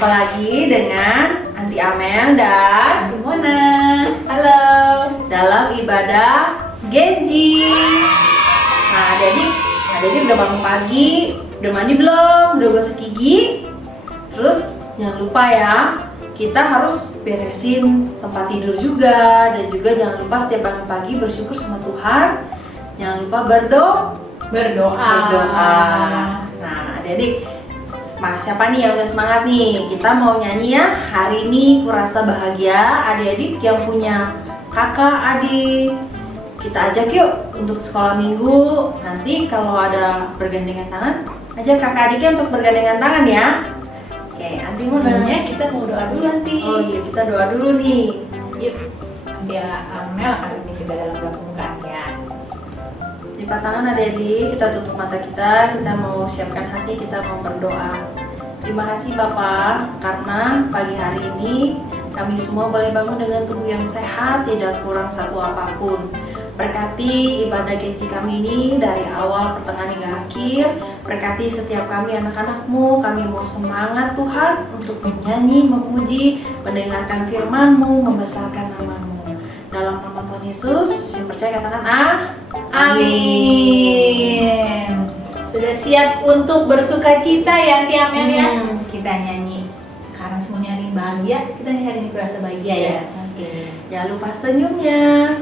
Jumpa lagi dengan Anti Amel dan Anti Mona. Halo, dalam ibadah Genji. Nah, adik udah bangun pagi, udah mandi belum? Udah gosok gigi? Terus jangan lupa ya, kita harus beresin tempat tidur juga. Dan juga jangan lupa setiap bangun pagi bersyukur sama Tuhan. Jangan lupa berdoa. Nah, adik-adik, siapa nih yang udah semangat nih? Kita mau nyanyi ya. Hari ini kurasa bahagia. Adik-adik yang punya kakak, adik, kita ajak yuk untuk sekolah minggu. Nanti kalau ada bergandengan tangan, ajak kakak adiknya untuk bergandengan tangan ya. Oke, Anti mau Sebelumnya kita mau doa dulu nanti. Oh iya, kita doa dulu nih. Yuk, biar Amel akan juga dalam doa pembukaannya. Lipat tangan adik-adik, kita tutup mata kita mau siapkan hati, kita mau berdoa. Terima kasih Bapak, karena pagi hari ini kami semua boleh bangun dengan tubuh yang sehat, tidak kurang satu apapun. Berkati ibadah Genji kami ini dari awal, pertengahan hingga akhir. Berkati setiap kami anak-anak-Mu, kami mau semangat Tuhan untuk menyanyi, memuji, mendengarkan firman-Mu, membesarkan nama-Mu. Dalam nama Tuhan Yesus, yang percaya katakan Amin. Sudah siap untuk bersuka cita ya Anti Amel ya? Kita nyanyi. Karena semuanya hari ini bahagia, kita nyanyi hari ini kurasa bahagia ya. Yes. Oke. Jangan lupa senyumnya.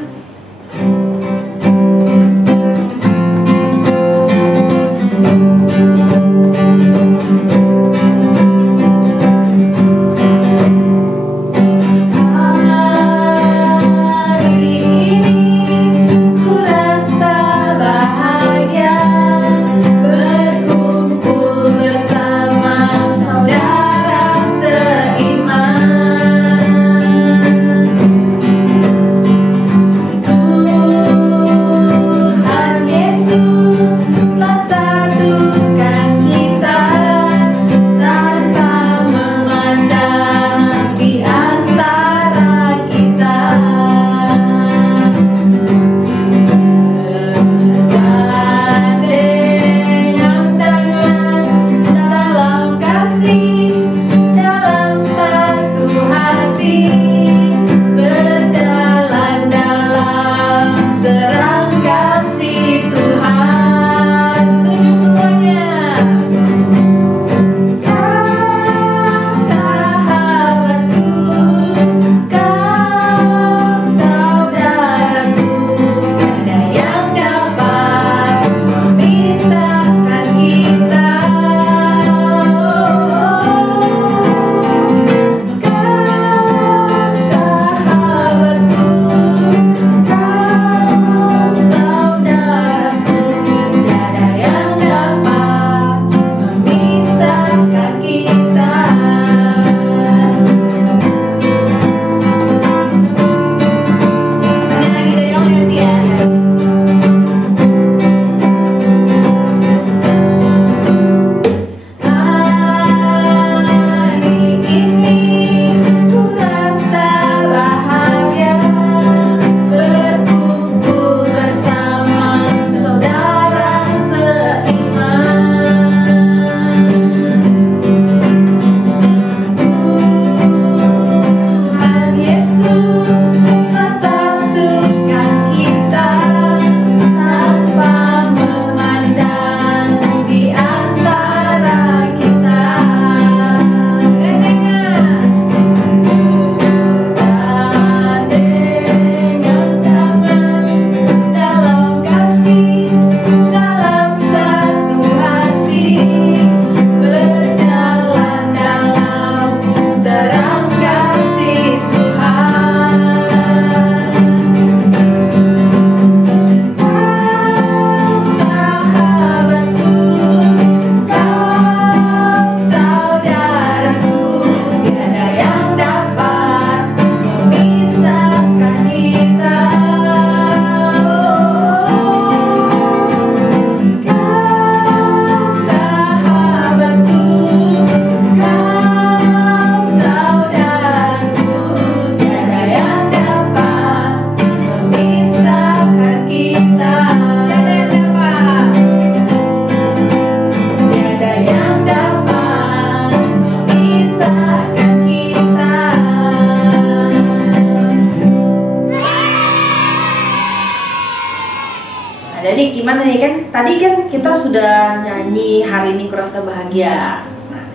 gimana nih kan? Tadi kan kita sudah nyanyi hari ini kurasa bahagia. Nah,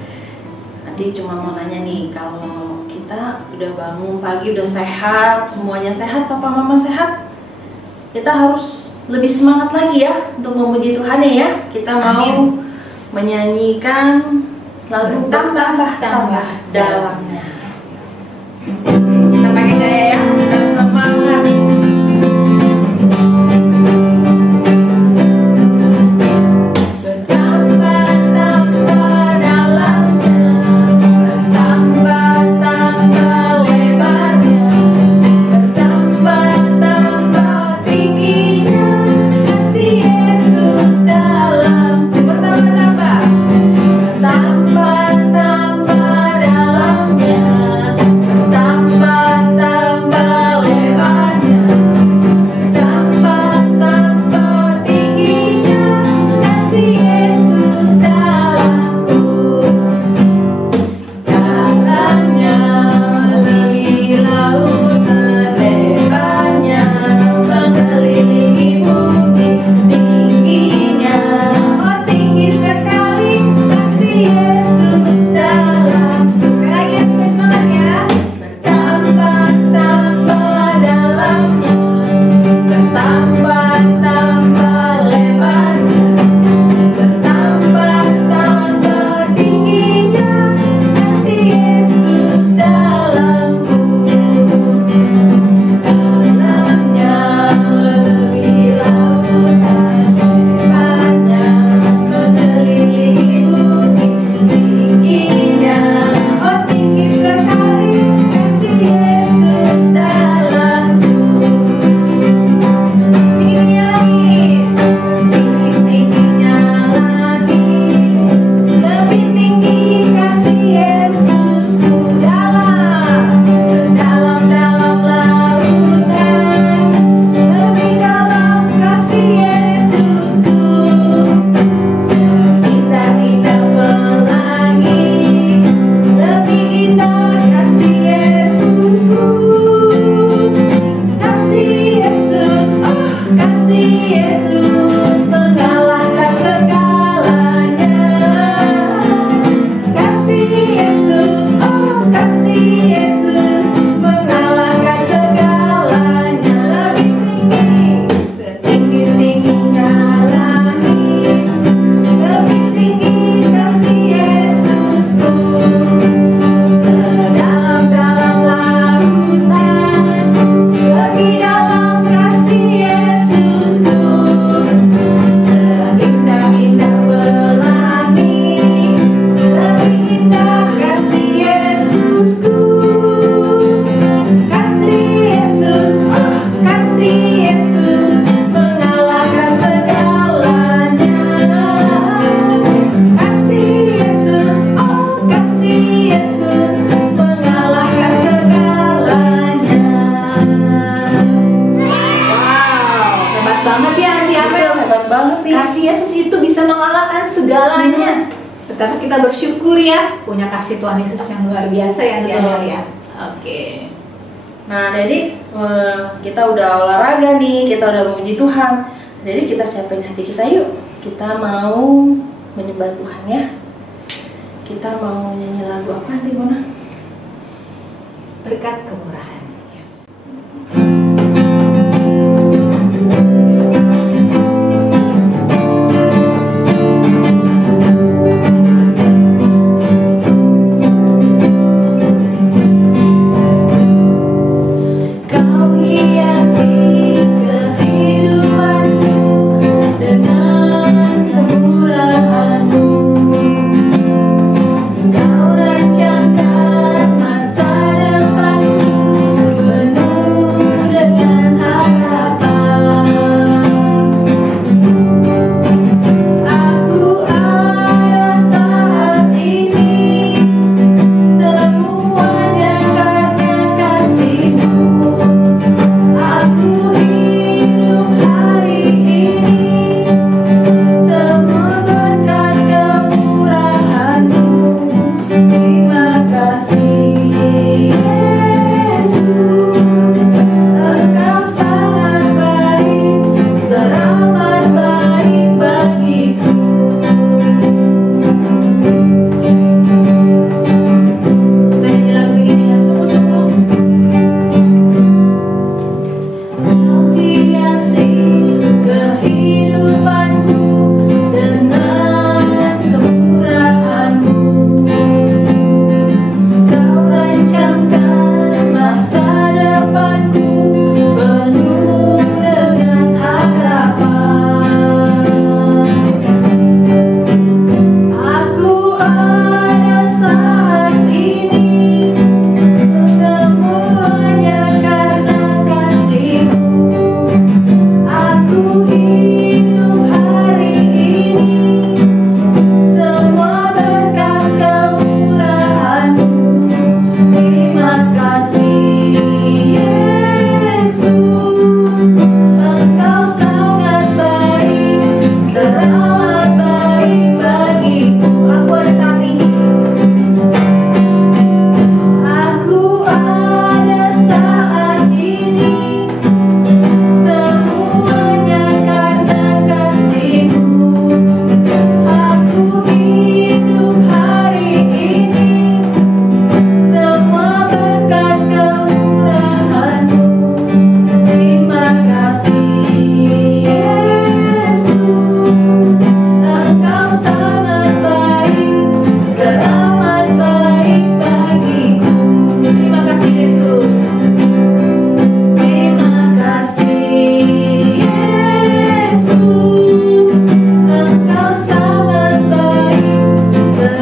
nanti cuma mau nanya nih, kalau kita udah bangun pagi udah sehat, semuanya sehat, papa mama sehat, kita harus lebih semangat lagi ya untuk memuji Tuhan ya. Kita mau menyanyikan lagu tambah dalamnya. Kita pakai gaya ya, kita semangat. Tetapi kita bersyukur ya punya kasih Tuhan Yesus yang luar biasa ya Tiara ya. Oke. Nah, jadi kita udah olahraga nih, kita udah memuji Tuhan. Jadi kita siapin hati kita yuk. Kita mau menyembah Tuhan ya. Kita mau nyanyi lagu apa nanti Mona? Berkat kemurahan. Yes. Kau rancangkan masa depanku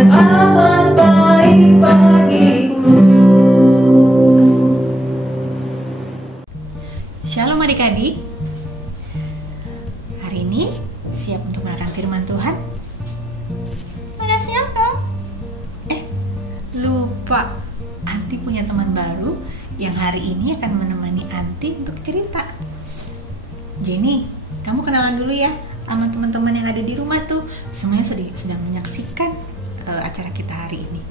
teramat baik bagiku. Shalom adik-adik. Hari ini siap untuk makan firman Tuhan? Udah siap dong? Lupa, Anti punya teman baru yang hari ini akan menemani Anti untuk cerita. Jenny, kamu kenalan dulu ya sama teman-teman yang ada di rumah tuh. Semuanya sedang menyaksikan acara kita hari ini.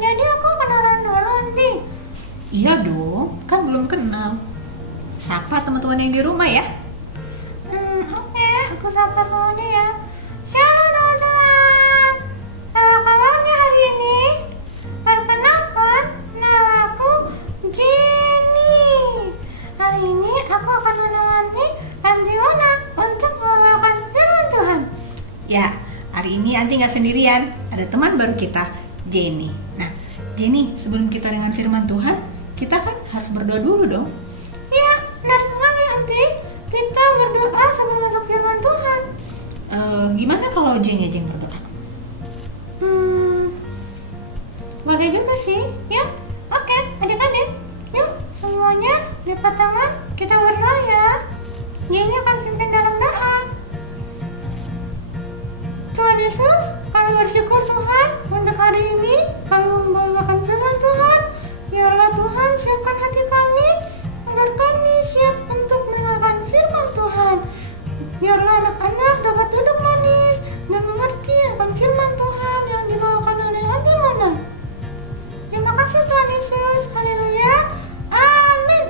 Jadi aku kenalan dulu, Anti? Iya dong, kan belum kenal. Sapa teman-teman yang di rumah ya. Oke, aku sapa semuanya ya. Shalom teman-teman. Kabarnya hari ini? Perkenalkan, nama aku Jenny. Hari ini aku akan menemani Antiona untuk membawakan firman Tuhan. Ya, hari ini Anti nggak sendirian. Ada teman baru kita, Jenny. Nah, Jenny, sebelum kita dengan firman Tuhan, kita kan harus berdoa dulu dong. Iya, benar sekali Anti. Kita berdoa sebelum masuk firman Tuhan. Gimana kalau Jenny aja yang berdoa? Boleh juga sih. Ya, oke, adik-adik. Yuk, semuanya lipat tangan. Kita berdoa ya. Jenny akan pimpin dalam doa. Tuhan Yesus, kami bersyukur Tuhan untuk hari ini kami membawakan firman Tuhan. Biarlah Tuhan siapkan hati kami agar kami siap untuk mendengarkan firman Tuhan. Biarlah anak-anak dapat duduk manis dan mengerti akan firman Tuhan yang dibawakan oleh Antiona. Terima kasih Tuhan Yesus. Haleluya. Amin.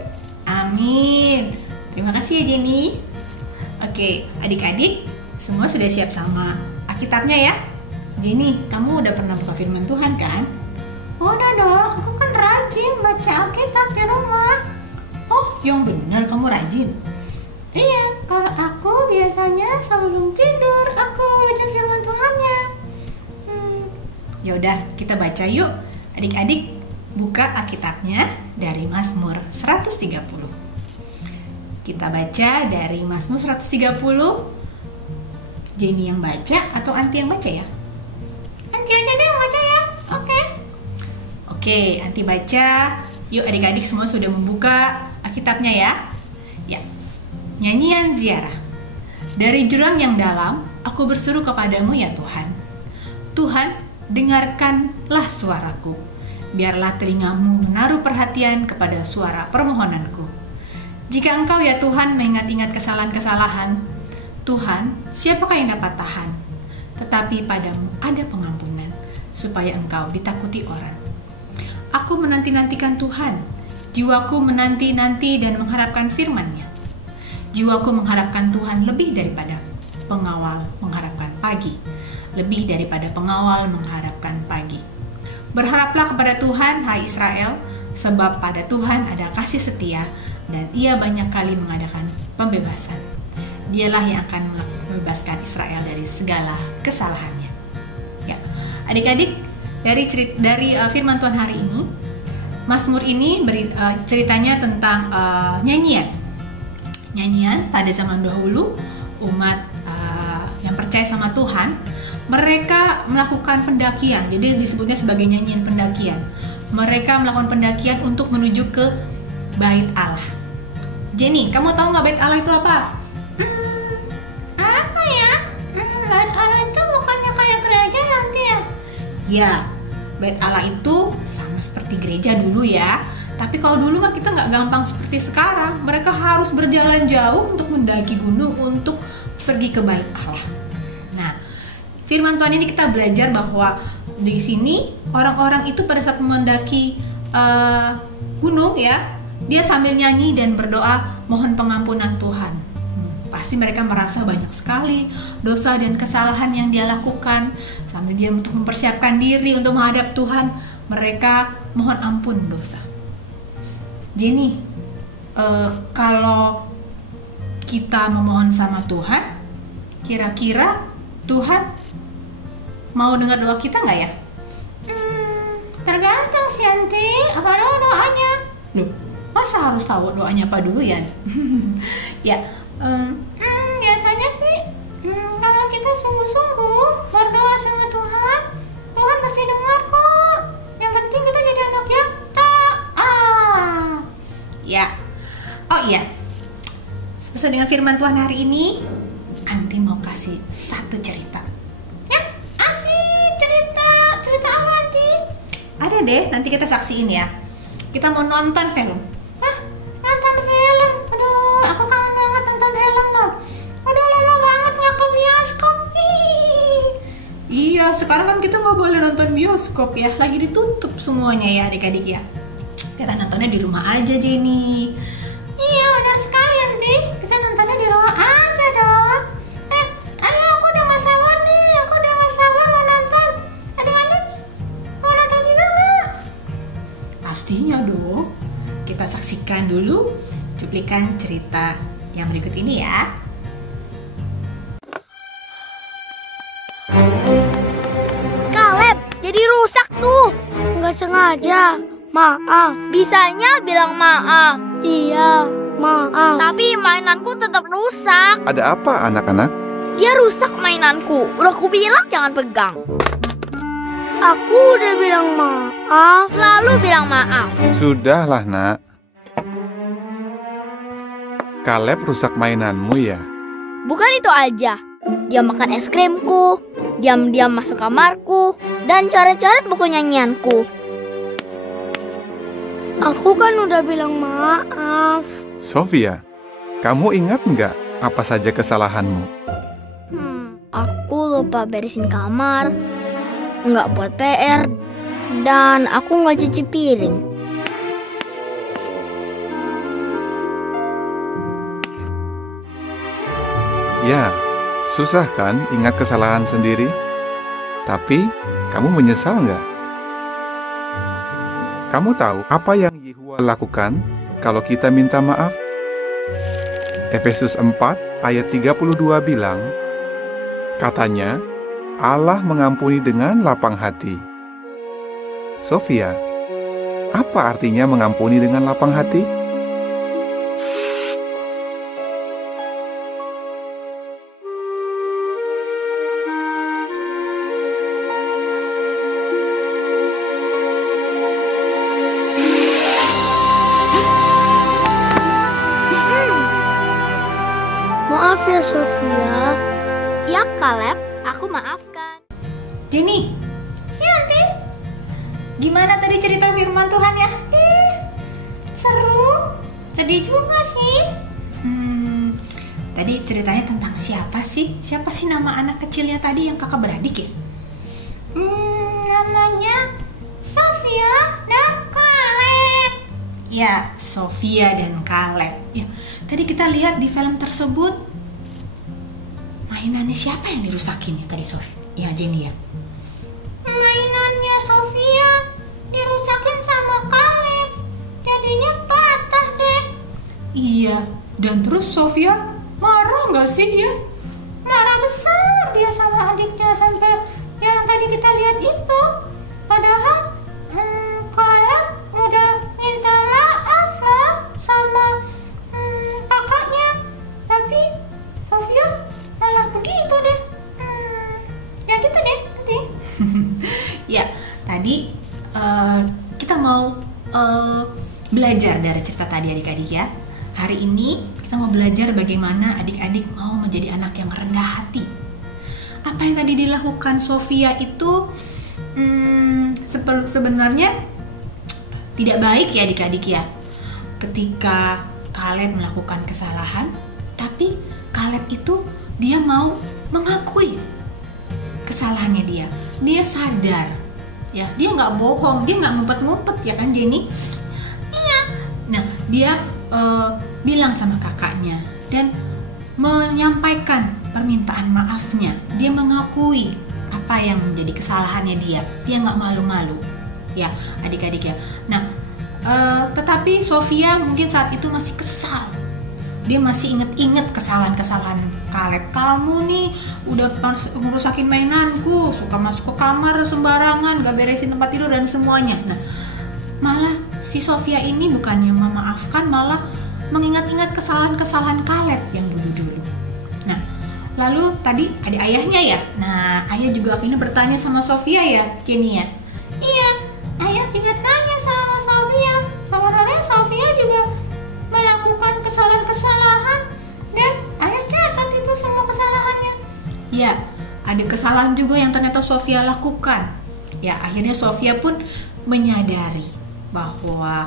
Amin. Terima kasih ya Jenny. Oke, adik-adik semua sudah siap sama Alkitabnya ya? Jenny, kamu udah pernah buka firman Tuhan kan? Udah dong, aku kan rajin baca Alkitab di rumah. Oh, yang benar kamu rajin? Iya, kalau aku biasanya sebelum tidur aku baca firman Tuhannya. Ya udah, kita baca yuk. Adik-adik buka Alkitabnya dari Mazmur 130. Kita baca dari Mazmur 130. Jenny yang baca atau Anti yang baca ya? Anti aja deh yang baca ya. Oke, Anti baca. Yuk adik-adik semua sudah membuka Alkitabnya ya. Ya. Nyanyian ziarah. Dari jurang yang dalam, aku berseru kepadamu ya Tuhan. Tuhan, dengarkanlah suaraku. Biarlah telingamu menaruh perhatian kepada suara permohonanku. Jika Engkau ya Tuhan mengingat-ingat kesalahan-kesalahan, Tuhan, siapakah yang dapat tahan? Tetapi padamu ada pengampunan, supaya Engkau ditakuti orang. Aku menanti-nantikan Tuhan. Jiwaku menanti-nanti dan mengharapkan firman-Nya. Jiwaku mengharapkan Tuhan lebih daripada pengawal mengharapkan pagi. Lebih daripada pengawal mengharapkan pagi. Berharaplah kepada Tuhan, hai Israel, sebab pada Tuhan ada kasih setia dan Ia banyak kali mengadakan pembebasan. Dialah yang akan membebaskan Israel dari segala kesalahannya. Ya, adik-adik, dari firman Tuhan hari ini, Mazmur ini ceritanya tentang nyanyian pada zaman dahulu. Umat yang percaya sama Tuhan, mereka melakukan pendakian. Jadi disebutnya sebagai nyanyian pendakian. Mereka melakukan pendakian untuk menuju ke Bait Allah. Jenny, kamu tahu nggak Bait Allah itu apa? Apa ya? Bait Allah itu bukannya kayak gereja nanti ya? Ya, Bait Allah itu sama seperti gereja dulu ya. Tapi kalau dulu mah kita nggak gampang seperti sekarang. Mereka harus berjalan jauh untuk mendaki gunung untuk pergi ke Bait Allah. Nah, firman Tuhan ini kita belajar bahwa di sini orang-orang itu pada saat mendaki gunung ya, dia sambil nyanyi dan berdoa mohon pengampunan Tuhan. Pasti mereka merasa banyak sekali dosa dan kesalahan yang dia lakukan. Sambil dia untuk mempersiapkan diri untuk menghadap Tuhan, mereka mohon ampun dosa. Jenny, kalau kita memohon sama Tuhan, kira-kira Tuhan mau dengar doa kita nggak ya? Tergantung sih Anti, apa dulu doanya? Loh, masa harus tahu doanya apa dulu ya? Ya, biasanya sih kalau kita sungguh-sungguh berdoa sama Tuhan, firman Tuhan hari ini, Anti mau kasih satu cerita. Ya, asik cerita. Cerita apa, Anti? Ada deh, nanti kita saksiin ya. Kita mau nonton film. Hah? Nonton film? Aduh, aku kangen banget nonton film loh. Aduh, lama banget nggak ke bioskop. Iya, sekarang kan kita nggak boleh nonton bioskop ya. Lagi ditutup semuanya ya adik-adik ya. Kita nontonnya di rumah aja, Jenny. Iya, benar sekali, Anti. Kita nontonnya di rumah aja dong. Ayo, aku udah gak sabar nih. Aku udah gak sabar mau nonton. Adik-adik, mau nonton juga nggak? Pastinya dong. Kita saksikan dulu cuplikan cerita yang berikut ini ya. Kaleb, jadi rusak tuh. Nggak sengaja. Maaf. Bisanya bilang maaf. Iya, maaf. Tapi mainanku tetap rusak. Ada apa anak-anak? Dia rusak mainanku. Udah ku bilang jangan pegang. Aku udah bilang maaf. Selalu bilang maaf. Sudahlah nak. Kaleb rusak mainanmu ya? Bukan itu aja. Dia makan es krimku. Diam-diam masuk kamarku. Dan coret-coret buku nyanyianku. Aku kan udah bilang maaf. Sofia, kamu ingat nggak apa saja kesalahanmu? Aku lupa beresin kamar, nggak buat PR, dan aku nggak cuci piring. Ya, susah kan ingat kesalahan sendiri? Tapi, kamu menyesal nggak? Kamu tahu apa yang Yehua lakukan kalau kita minta maaf? Efesus 4 ayat 32 bilang, katanya, Allah mengampuni dengan lapang hati. Sofia, apa artinya mengampuni dengan lapang hati? Maaf ya Sofia. Ya Kaleb, aku maafkan. Jenny. Ya, Anti. Gimana tadi cerita firman Tuhan ya? Seru. Sedih juga sih. Tadi ceritanya tentang siapa sih? Siapa sih nama anak kecilnya tadi yang kakak beradik ya? Namanya Sofia dan Kaleb. Ya, Sofia dan Kaleb. Ya, tadi kita lihat di film tersebut mainannya siapa yang dirusakin ya tadi Sofia? Ya, Jenny ya. Mainannya Sofia dirusakin sama Kaleb. Jadinya patah deh. Iya, dan terus Sofia marah nggak sih ya? Marah besar dia sama adiknya sampai yang tadi kita lihat itu. Padahal Kaleb udah minta maaf loh sama kakaknya. Tapi Sofia malah begitu deh. Ya gitu deh nanti. Ya, tadi kita mau belajar dari cerita tadi adik-adik ya. Hari ini kita mau belajar bagaimana adik-adik mau menjadi anak yang rendah hati. Apa yang tadi dilakukan Sofia itu sebenarnya tidak baik ya adik-adik ya. Ketika Kaleb melakukan kesalahan, tapi Kaleb itu dia mau mengakui kesalahannya dia. Dia sadar, ya dia nggak bohong, dia nggak ngumpet-ngumpet ya kan Jenny? Iya. Nah dia bilang sama kakaknya dan menyampaikan permintaan maafnya. Dia mengakui apa yang menjadi kesalahannya dia. Dia nggak malu-malu, ya adik-adik ya. Nah, tetapi Sofia mungkin saat itu masih kesal. Dia masih inget-inget kesalahan-kesalahan Kaleb. Kamu nih udah ngerusakin mainanku, suka masuk ke kamar sembarangan, gak beresin tempat tidur dan semuanya. Nah, malah si Sofia ini bukannya memaafkan, malah mengingat-ingat kesalahan-kesalahan Kaleb yang dulu-dulu. Nah, lalu tadi ada ayahnya ya. Nah, ayah juga akhirnya bertanya sama Sofia ya, Jenny ya. Iya, ayah juga tanya sama Sofia. Sebenarnya Sofia juga melakukan kesalahan-kesalahan dan itu semua kesalahannya? Ya, ada kesalahan juga yang ternyata Sofia lakukan. Ya, akhirnya Sofia pun menyadari bahwa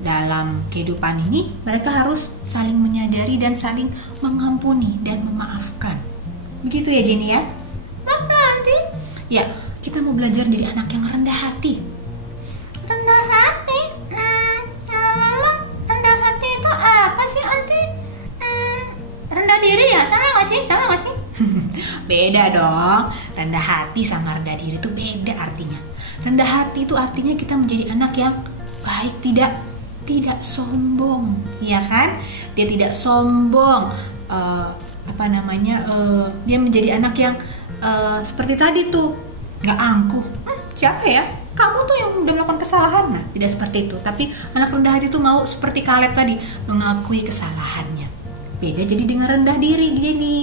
dalam kehidupan ini mereka harus saling menyadari dan saling mengampuni dan memaafkan. Begitu ya Jenny ya? Apa Aunty? Ya, kita mau belajar jadi anak yang rendah hati. Rendah hati? Lalu rendah hati itu apa sih Aunty? Rendah diri ya? Sama nggak sih? Sama nggak sih? Beda dong. Rendah hati sama rendah diri itu beda artinya. Rendah hati itu artinya kita menjadi anak yang baik, tidak sombong, ya kan? Dia tidak sombong. Dia menjadi anak yang seperti tadi tuh, nggak angkuh. Siapa ya? Kamu tuh yang udah melakukan kesalahan. Nah, tidak seperti itu. Tapi anak rendah hati tuh mau seperti Kaleb tadi, mengakui kesalahannya. Beda jadi dengan rendah diri gini.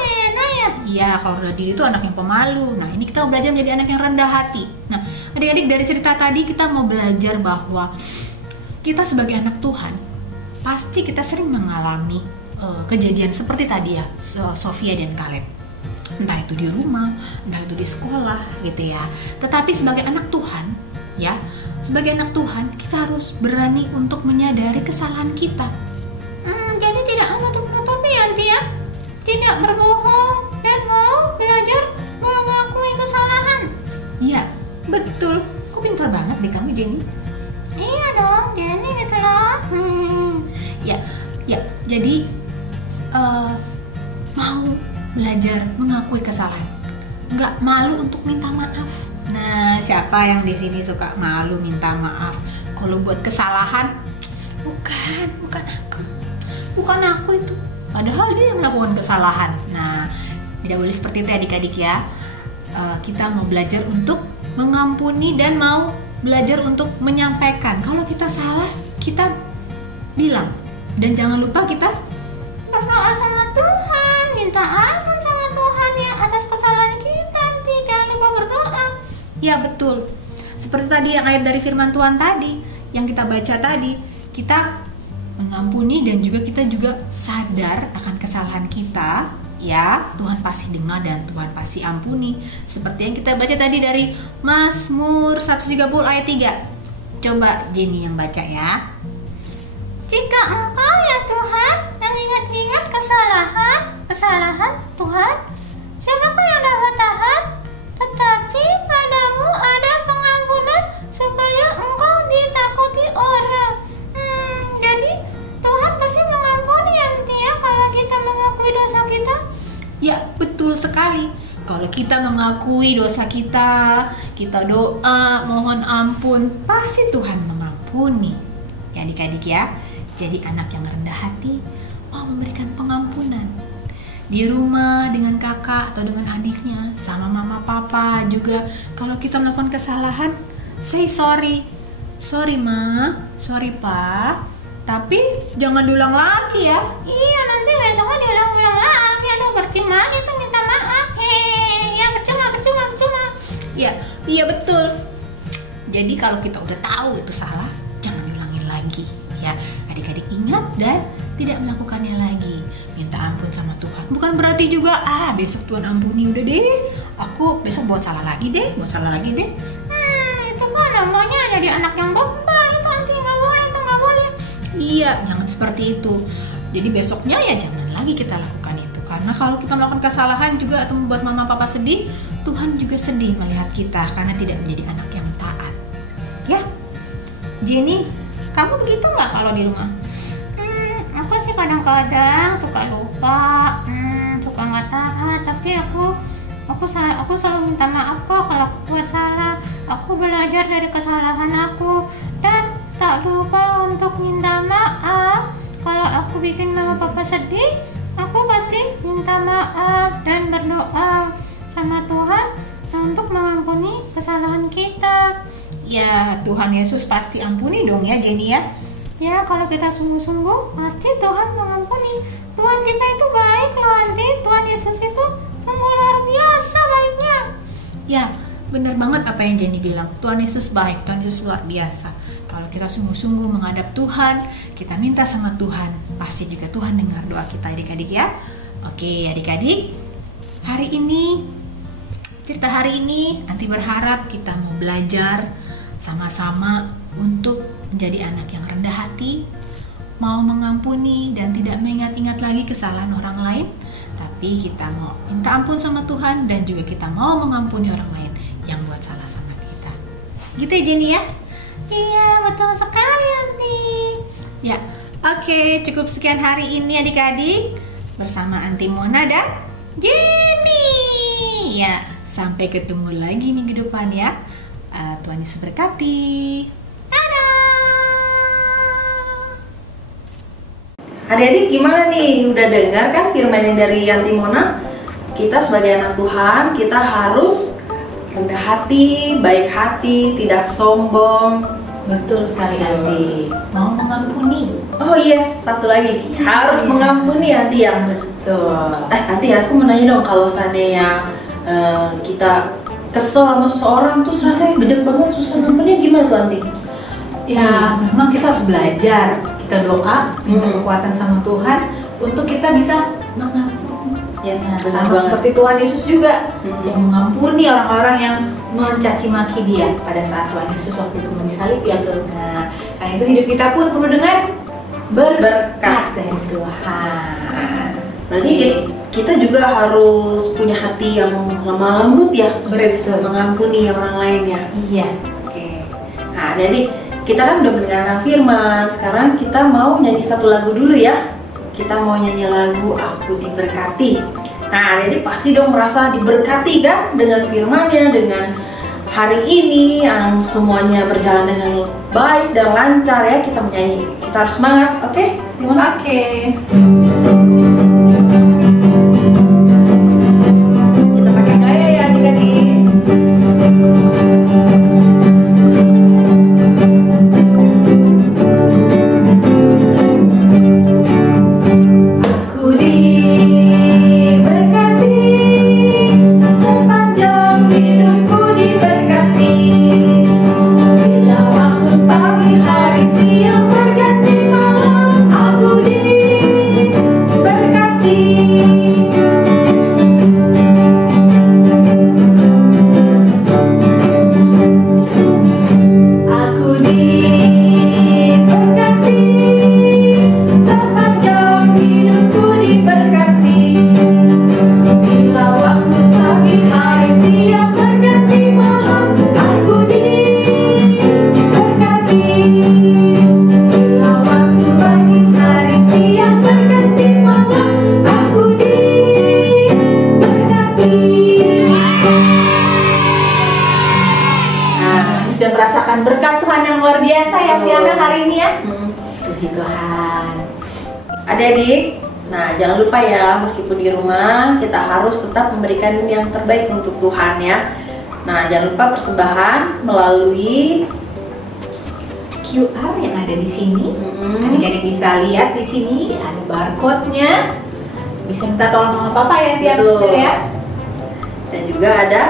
Beda ya? Iya, kalau rendah diri itu anak yang pemalu. Nah, ini kita mau belajar menjadi anak yang rendah hati. Nah, adik-adik dari cerita tadi kita mau belajar bahwa kita sebagai anak Tuhan pasti kita sering mengalami kejadian seperti tadi ya, Sofia dan Kaleb. Entah itu di rumah, entah itu di sekolah gitu ya. Tetapi sebagai anak Tuhan, ya, sebagai anak Tuhan kita harus berani untuk menyadari kesalahan kita. Jadi tidak menutup-nutupi Aunty ya? Tidak berbohong dan mau belajar mengakui kesalahan. Iya, betul. Kok pintar banget deh kamu Jenny. Iya dong, Jenny gitu loh. Ya, jadi mau belajar mengakui kesalahan, nggak malu untuk minta maaf. Nah, siapa yang di sini suka malu minta maaf? Kalau buat kesalahan, bukan aku itu. Padahal dia yang melakukan kesalahan. Nah, tidak boleh seperti itu adik-adik ya. Kita mau belajar untuk mengampuni dan mau belajar untuk menyampaikan. Kalau kita salah, kita bilang. Dan jangan lupa kita Berdoa sama Tuhan, minta ampun sama Tuhan ya atas kesalahan kita Aunty. Jangan lupa berdoa. Ya betul. Seperti tadi yang ayat dari firman Tuhan tadi yang kita baca tadi, kita mengampuni dan juga kita juga sadar akan kesalahan kita. Ya, Tuhan pasti dengar dan Tuhan pasti ampuni. Seperti yang kita baca tadi dari Mazmur 130 ayat 3. Coba Jenny yang baca ya. Jika Engkau ya Tuhan mengingat-ingat kesalahan Tuhan, siapakah yang dapat tahan? Tetapi padamu ada pengampunan supaya Engkau ditakuti orang. Jadi Tuhan pasti mengampuni Aunty ya kalau kita mengakui dosa kita. Ya, betul sekali. Kalau kita mengakui dosa kita doa, mohon ampun, pasti Tuhan mengampuni. Ya adik-adik ya, jadi anak yang rendah hati mau memberikan pengampunan. Di rumah dengan kakak atau dengan adiknya, sama mama papa juga. Kalau kita melakukan kesalahan, say sorry. Sorry ma, sorry pa, tapi jangan diulang lagi ya. Iya, nanti besoknya diulang-ulang lagi. Aduh, percuma gitu minta maaf. Ya percuma. Iya betul. Jadi kalau kita udah tahu itu salah, jangan diulangin lagi. Ya, adik-adik ingat dan tidak melakukannya lagi. Minta ampun sama Tuhan. Bukan berarti juga besok Tuhan ampuni udah deh. Aku besok buat salah lagi deh. Itu kan namanya jadi anak yang bebal. Itu Aunty nggak boleh. Iya, jangan seperti itu. Jadi besoknya ya jangan lagi kita lakukan itu. Karena kalau kita melakukan kesalahan juga atau membuat mama papa sedih, Tuhan juga sedih melihat kita karena tidak menjadi anak yang taat. Ya, Jenny, kamu begitu nggak kalau di rumah? Aku sih kadang-kadang suka lupa, suka nggak taat. Tapi aku selalu minta maaf kok kalau aku buat salah. Aku belajar dari kesalahan aku dan tak lupa untuk minta maaf. Kalau aku bikin mama papa sedih, aku pasti minta maaf dan berdoa sama Tuhan untuk mengampuni kesalahan kita. Ya, Tuhan Yesus pasti ampuni dong ya Jenny ya. Ya, kalau kita sungguh-sungguh, pasti Tuhan mengampuni. Tuhan kita itu baik loh Aunty. Tuhan Yesus itu sungguh luar biasa baiknya. Ya, benar banget apa yang Jenny bilang. Tuhan Yesus baik, Tuhan Yesus luar biasa. Kalau kita sungguh-sungguh menghadap Tuhan, kita minta sama Tuhan, pasti juga Tuhan dengar doa kita adik-adik ya. Oke adik-adik, cerita hari ini nanti berharap kita mau belajar sama-sama untuk menjadi anak yang rendah hati, mau mengampuni dan tidak mengingat-ingat lagi kesalahan orang lain, tapi kita mau minta ampun sama Tuhan dan juga kita mau mengampuni orang lain yang buat salah sama kita. Gitu ya Jenny ya? Iya betul sekali Anti. Ya, oke, cukup sekian hari ini adik-adik bersama Anti Mona dan Jenny. Ya, sampai ketemu lagi minggu depan ya. Tuhan Yesus berkati. Adik-adik gimana nih? Udah dengar kan firman yang dari Anti Mona? Kita sebagai anak Tuhan, kita harus rendah hati, baik hati, tidak sombong. Betul sekali Anti. Mau mengampuni. Oh yes, satu lagi harus mengampuni Anti ya. Betul. Anti aku mau nanya dong, kalau seandainya kita kesel sama seseorang terus rasanya gede banget, susah ngampunnya gimana tuh Anti? Ya, memang kita harus belajar. Kita doa, minta kekuatan sama Tuhan untuk kita bisa mengampuni. Yes, Sama seperti Tuhan Yesus juga yang mengampuni orang-orang yang mencaci maki dia pada saat Tuhan Yesus waktu itu disalib ya tuh. Nah, karena itu hidup kita pun penuh dengan berkat dari Tuhan. Berarti kita juga harus punya hati yang lemah lembut ya, supaya bisa mengampuni orang lain ya. Iya. Oke. Nah, jadi kita kan udah mendengarkan firman. Sekarang kita mau nyanyi satu lagu dulu ya. Kita mau nyanyi lagu Aku Diberkati. Nah, jadi pasti dong merasa diberkati kan dengan firman-Nya, dengan hari ini yang semuanya berjalan dengan baik dan lancar ya. Kita menyanyi. Kita harus semangat, oke? Oke. Kita pakai gaya ya adik-adik. Aku diberkati, sepanjang hidupku diberkati. Bila waktu pagi hari siang berganti malam, aku diberkati. Aku diberkati, sepanjang hidupku diberkati. Bila waktu pagi hari siang berganti malam, aku diberkati. Bila waktu pagi hari siang berganti malam, aku diberkati. Nah, sudah merasakan berkat Tuhan yang luar biasa ya Fiana hari ini ya. Puji Tuhan. Adik-adik, nah jangan lupa ya, meskipun di rumah kita harus tetap memberikan yang terbaik untuk Tuhan ya. Nah jangan lupa persembahan melalui QR yang ada di sini. Adik-adik bisa lihat di sini ada barcode-nya. Bisa minta tolong sama Papa ya Fiana. Betul. Ya. Dan juga ada,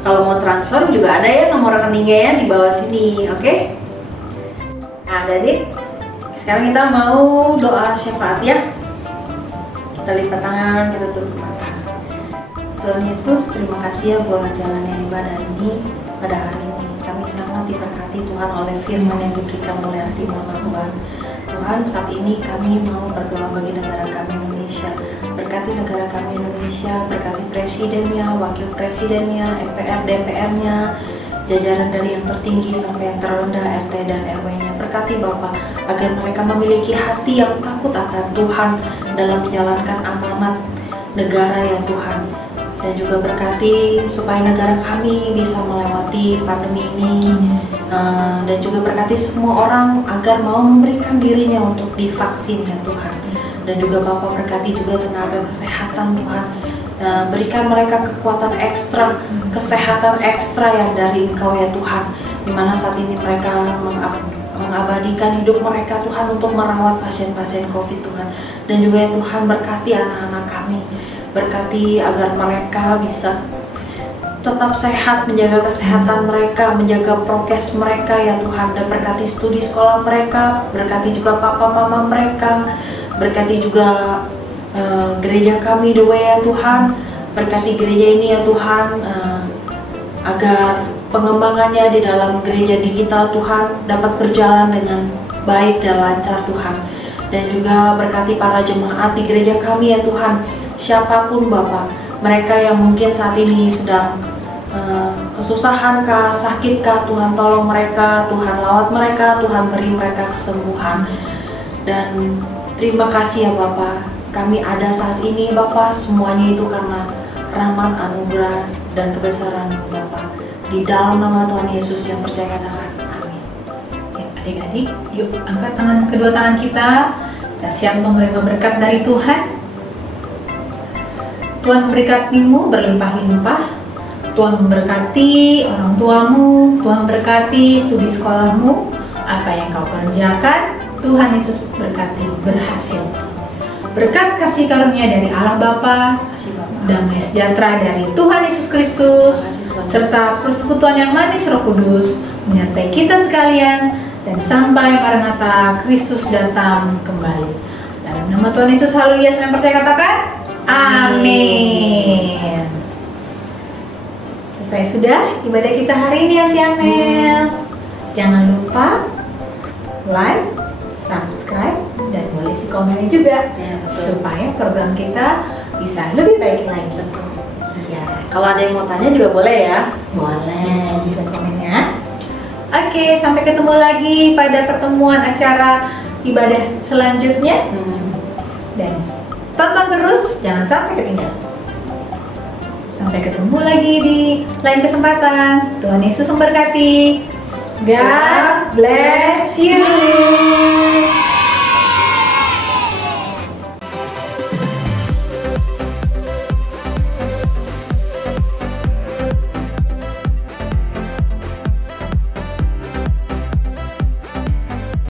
kalau mau transfer juga ada ya nomor rekeningnya ya di bawah sini, oke? Nah adik-adik, sekarang kita mau doa syafaat ya. Kita lipat tangan, kita tutup mata. Tuhan Yesus, terima kasih ya buat jalannya ibadah ini pada hari ini. Kami sangat diberkati Tuhan oleh firman yang diberikan oleh Anti Mona Tuhan. Tuhan, saat ini kami mau berdoa bagi negara kami Indonesia. Berkati negara kami Indonesia, berkati presidennya, wakil presidennya, MPR, DPR-nya, jajaran dari yang tertinggi sampai yang terendah, RT dan RW-nya. Berkati Bapak agar mereka memiliki hati yang takut akan Tuhan dalam menjalankan amanat negara ya Tuhan. Dan juga berkati supaya negara kami bisa melewati pandemi ini. Dan juga berkati semua orang agar mau memberikan dirinya untuk divaksin ya Tuhan. Dan juga Bapak berkati juga tenaga kesehatan Tuhan. Berikan mereka kekuatan ekstra, kesehatan ekstra yang dari Engkau ya Tuhan. Dimana saat ini mereka mengabadikan hidup mereka Tuhan untuk merawat pasien-pasien COVID Tuhan. Dan juga ya Tuhan berkati anak-anak kami. Berkati agar mereka bisa tetap sehat, menjaga kesehatan mereka, menjaga prokes mereka ya Tuhan, dan berkati studi sekolah mereka, berkati juga papa mama mereka, berkati juga gereja kami The Way ya Tuhan, berkati gereja ini ya Tuhan, agar pengembangannya di dalam gereja digital Tuhan dapat berjalan dengan baik dan lancar Tuhan. Dan juga berkati para jemaat di gereja kami ya Tuhan, siapapun Bapak, mereka yang mungkin saat ini sedang kesusahan kah, sakit kah, Tuhan tolong mereka, Tuhan lawat mereka, Tuhan beri mereka kesembuhan. Dan terima kasih ya Bapak, kami ada saat ini Bapak, semuanya itu karena rahmat, anugerah, dan kebesaran Bapak. Di dalam nama Tuhan Yesus yang percaya katakan, amin. Ya, adik-adik, yuk angkat kedua tangan kita siap untuk menerima berkat dari Tuhan. Tuhan memberkatimu berlimpah-limpah. Tuhan memberkati orang tuamu, Tuhan berkati studi sekolahmu, apa yang kau kerjakan, Tuhan Yesus berkati berhasil. Berkat kasih karunia dari Allah Bapa, damai sejahtera dari Tuhan Yesus Kristus, serta persekutuan yang manis Roh Kudus menyertai kita sekalian, dan sampai Maranatha Kristus datang kembali. Dalam nama Tuhan Yesus, haleluya, saya percaya katakan, amin. Selesai sudah ibadah kita hari ini, Aunty Amel. Jangan lupa like, subscribe, dan boleh isi komennya juga Ya, betul. supaya program kita bisa lebih baik lagi. Ya, Kalau ada yang mau tanya juga boleh ya. boleh bisa komennya. Oke, sampai ketemu lagi pada pertemuan acara ibadah selanjutnya. Dan tonton terus, jangan sampai ketinggalan. Sampai ketemu lagi di lain kesempatan. Tuhan Yesus memberkati. God bless you.